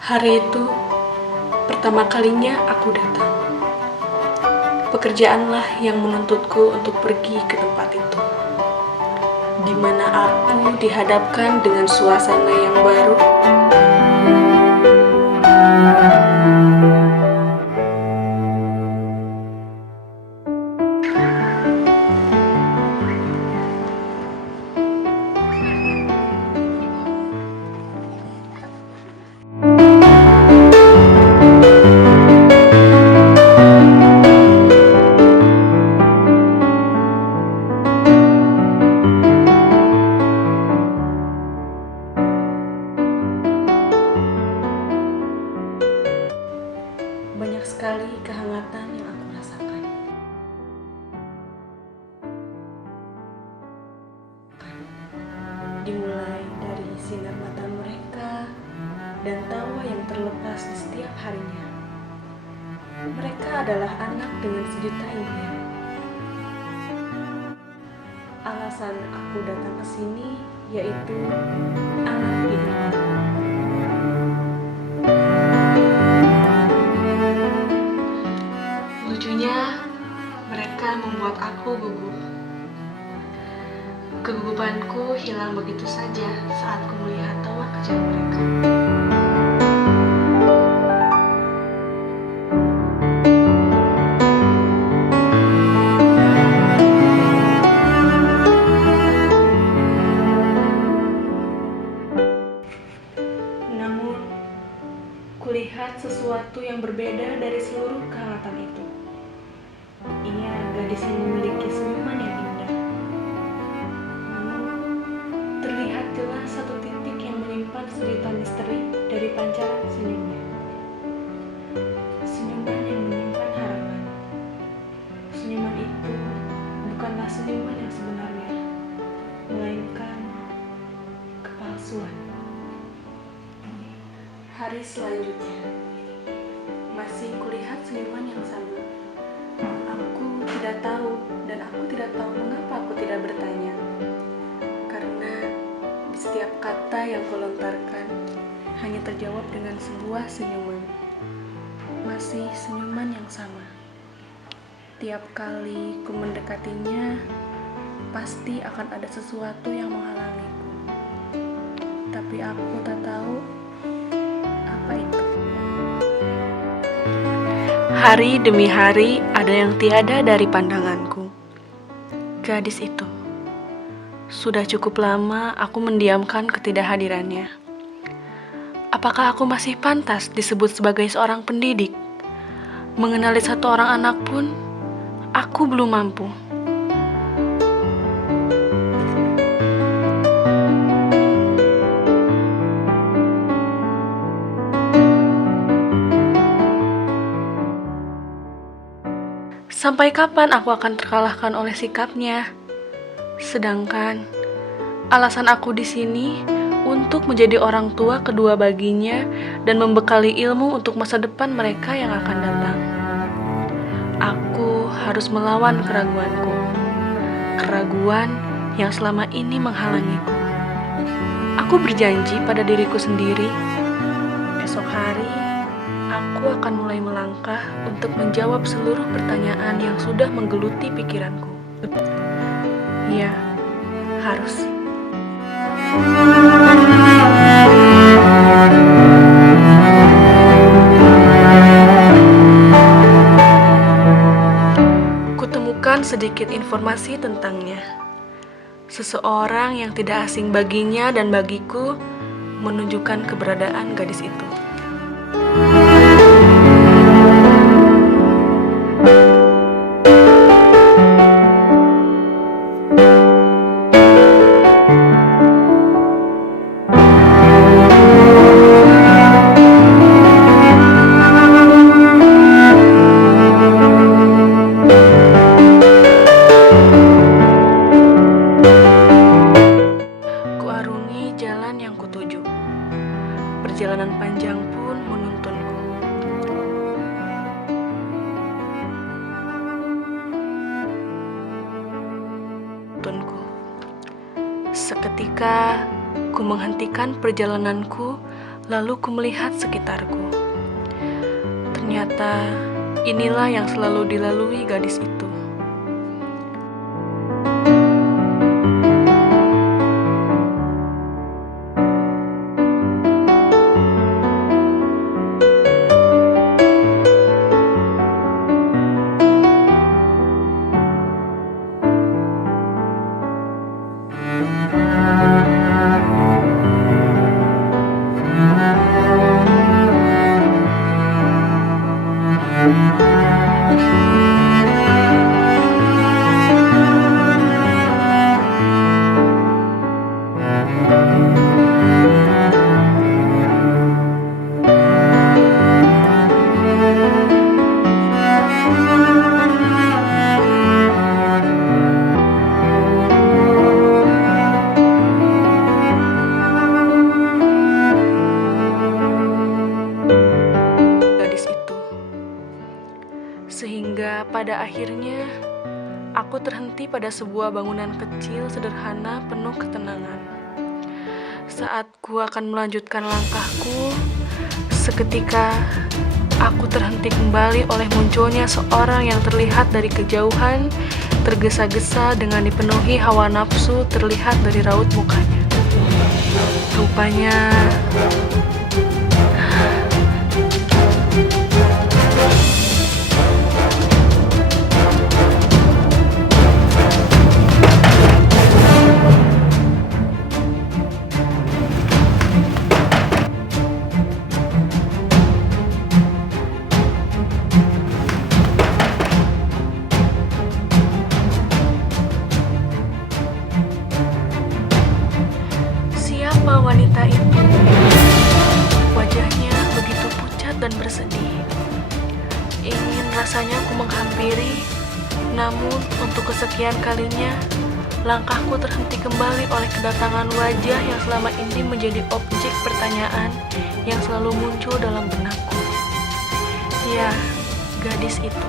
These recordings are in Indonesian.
Hari itu, pertama kalinya aku datang. Pekerjaanlah yang menuntutku untuk pergi ke tempat itu, di mana aku dihadapkan dengan suasana yang baru. Banyak sekali kehangatan yang aku rasakan. Dimulai dari sinar mata mereka dan tawa yang terlepas di setiap harinya. Mereka adalah anak dengan sejuta impian. Alasan aku datang ke sini yaitu anak idola. Lucunya, mereka membuat aku gugup. Kegugupanku hilang begitu saja saat ku melihat tawa kecil mereka. Namun, kulihat sesuatu yang berbeda dari seluruh kehangatan itu. Ia gadis yang memiliki senyuman yang indah. Namun, terlihat jelas satu titik yang menyimpan cerita misteri dari pancaran senyumnya. Senyuman yang menyimpan harapan. Senyuman itu bukanlah senyuman yang sebenarnya, melainkan kepalsuan. Hari selanjutnya, masih kulihat senyuman yang sama. Aku tidak tahu, dan aku tidak tahu mengapa aku tidak bertanya. Karena di setiap kata yang kulontarkan hanya terjawab dengan sebuah senyuman. Masih senyuman yang sama. Tiap kali ku mendekatinya, pasti akan ada sesuatu yang menghalangiku. Tapi aku tak tahu apa itu. Hari demi hari ada yang tiada dari pandanganku. Gadis itu. Sudah cukup lama aku mendiamkan ketidakhadirannya. Apakah aku masih pantas disebut sebagai seorang pendidik? Mengenali satu orang anak pun, aku belum mampu. Sampai kapan aku akan terkalahkan oleh sikapnya? Sedangkan alasan aku di sini untuk menjadi orang tua kedua baginya dan membekali ilmu untuk masa depan mereka yang akan datang. Aku harus melawan keraguanku. Keraguan yang selama ini menghalangiku. Aku berjanji pada diriku sendiri, esok hari aku akan mulai melangkah untuk menjawab seluruh pertanyaan yang sudah menggeluti pikiranku. Ya, harus. Kutemukan sedikit informasi tentangnya. Seseorang yang tidak asing baginya dan bagiku menunjukkan keberadaan gadis itu. Kuarungi jalan yang kutuju. Perjalanan panjang pun menuntunku. Seketika ku menghentikan perjalananku, Lalu ku melihat sekitarku. Ternyata inilah yang selalu dilalui gadis itu. Gadis itu. Sehingga pada akhirnya aku terhenti pada sebuah bangunan kecil sederhana penuh ketenangan. Saat ku akan melanjutkan langkahku, seketika aku terhenti kembali oleh munculnya seorang yang terlihat dari kejauhan, tergesa-gesa dengan dipenuhi hawa nafsu terlihat dari raut mukanya. Rupanya siapa wanita itu? Wajahnya begitu pucat dan bersedih. Ingin rasanya aku menghampiri, namun untuk kesekian kalinya, langkahku terhenti kembali oleh kedatangan wajah yang selama ini menjadi objek pertanyaan yang selalu muncul dalam benakku. Ya, gadis itu.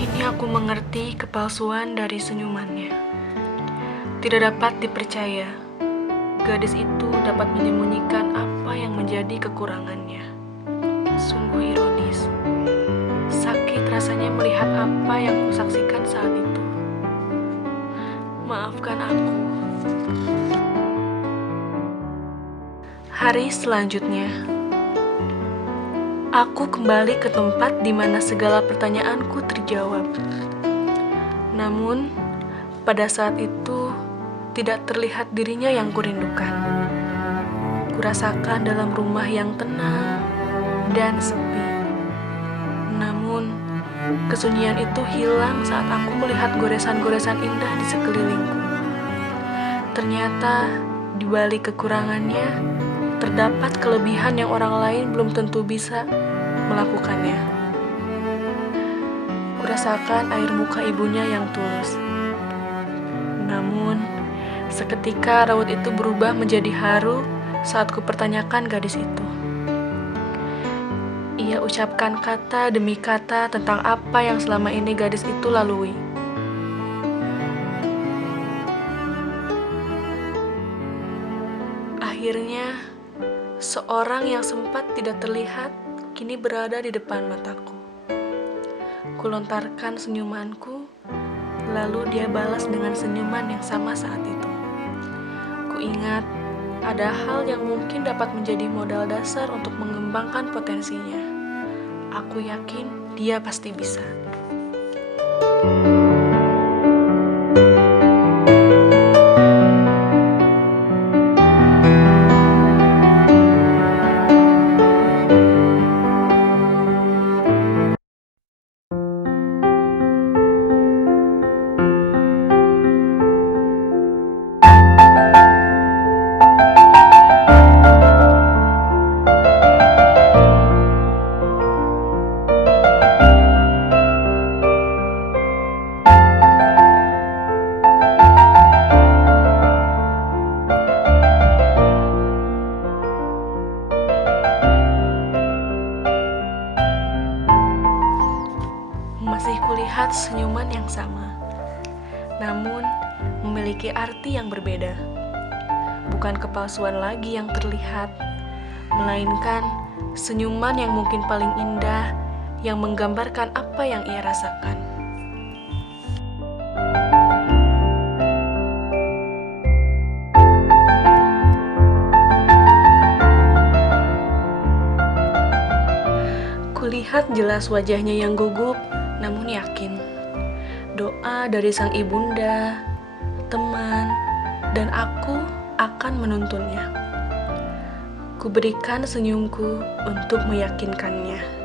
Kini aku mengerti kepalsuan dari senyumannya. Tidak dapat dipercaya, gadis itu dapat menyembunyikan apa yang menjadi kekurangannya. Sungguh ironis. Sakit rasanya melihat apa yang kusaksikan saat itu. Maafkan aku. Hari selanjutnya, aku kembali ke tempat di mana segala pertanyaanku terjawab. Namun, pada saat itu, tidak terlihat dirinya yang kurindukan. Kurasakan dalam rumah yang tenang dan sepi. Namun, kesunyian itu hilang saat aku melihat goresan-goresan indah di sekelilingku. Ternyata, di balik kekurangannya, terdapat kelebihan yang orang lain belum tentu bisa melakukannya. Kurasakan air muka ibunya yang tulus. Namun, seketika raut itu berubah menjadi haru saat kupertanyakan gadis itu. Ia ucapkan kata demi kata tentang apa yang selama ini gadis itu lalui. Akhirnya, seorang yang sempat tidak terlihat kini berada di depan mataku. Kulontarkan senyumanku, lalu dia balas dengan senyuman yang sama saat itu. Kuingat, ada hal yang mungkin dapat menjadi modal dasar untuk mengembangkan potensinya. Aku yakin dia pasti bisa. masih kulihat senyuman yang sama, namun memiliki arti yang berbeda. Bukan kepalsuan lagi yang terlihat, melainkan senyuman yang mungkin paling indah, yang menggambarkan apa yang ia rasakan. Kulihat jelas wajahnya yang gugup, namun yakin. Doa dari sang ibunda, teman, dan aku akan menuntunnya. Kuberikan senyumku untuk meyakinkannya.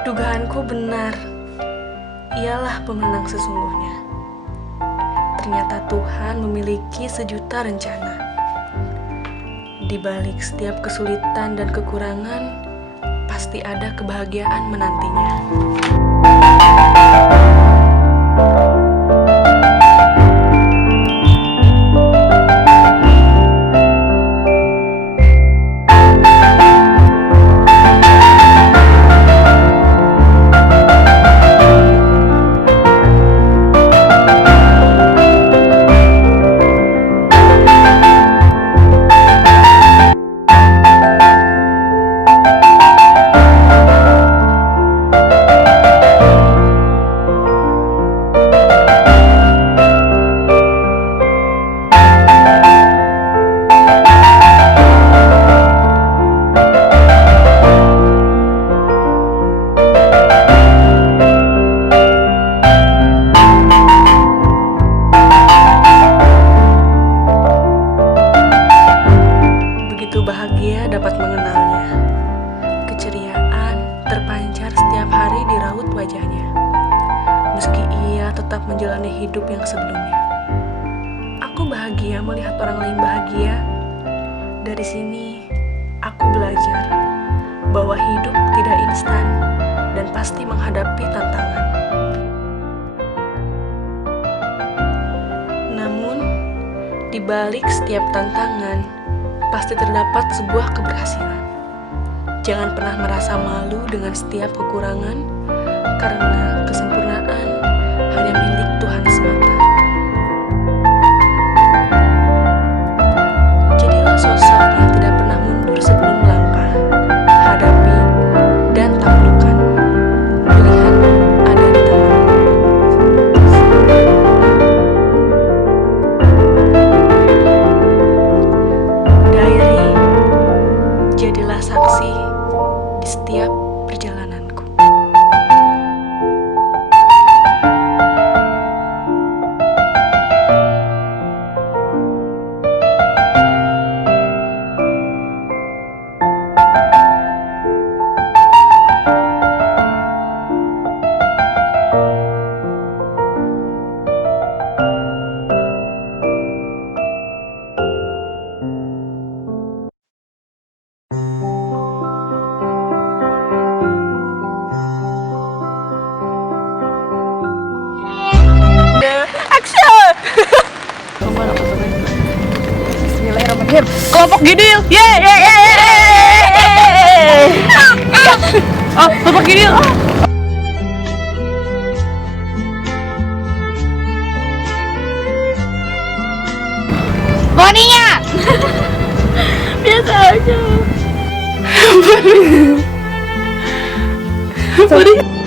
Dugaanku benar, ialah pemenang sesungguhnya. Ternyata Tuhan memiliki sejuta rencana. Di balik setiap kesulitan dan kekurangan, pasti ada kebahagiaan menantinya. Bahagia dapat mengenalnya. Keceriaan terpancar setiap hari di raut wajahnya. Meski ia tetap menjalani hidup yang sebelumnya. Aku bahagia melihat orang lain bahagia. Dari sini, aku belajar bahwa hidup tidak instan dan pasti menghadapi tantangan. Namun, di balik setiap tantangan, pasti terdapat sebuah keberhasilan. Jangan pernah merasa malu dengan setiap kekurangan, karena kesempurnaan hanya milik Tuhan semata. Jadilah sosok yang tidak pernah mundur sebelum melangkah. Hadapi dan taklukkan. Pilihan ada di tangan. Jadilah saksi di setiap perjalananku. Bismillahirrahmanirrahim. Kelompok Gidil. Kelompok Gidil. Boninya. Biasa aja. Boni.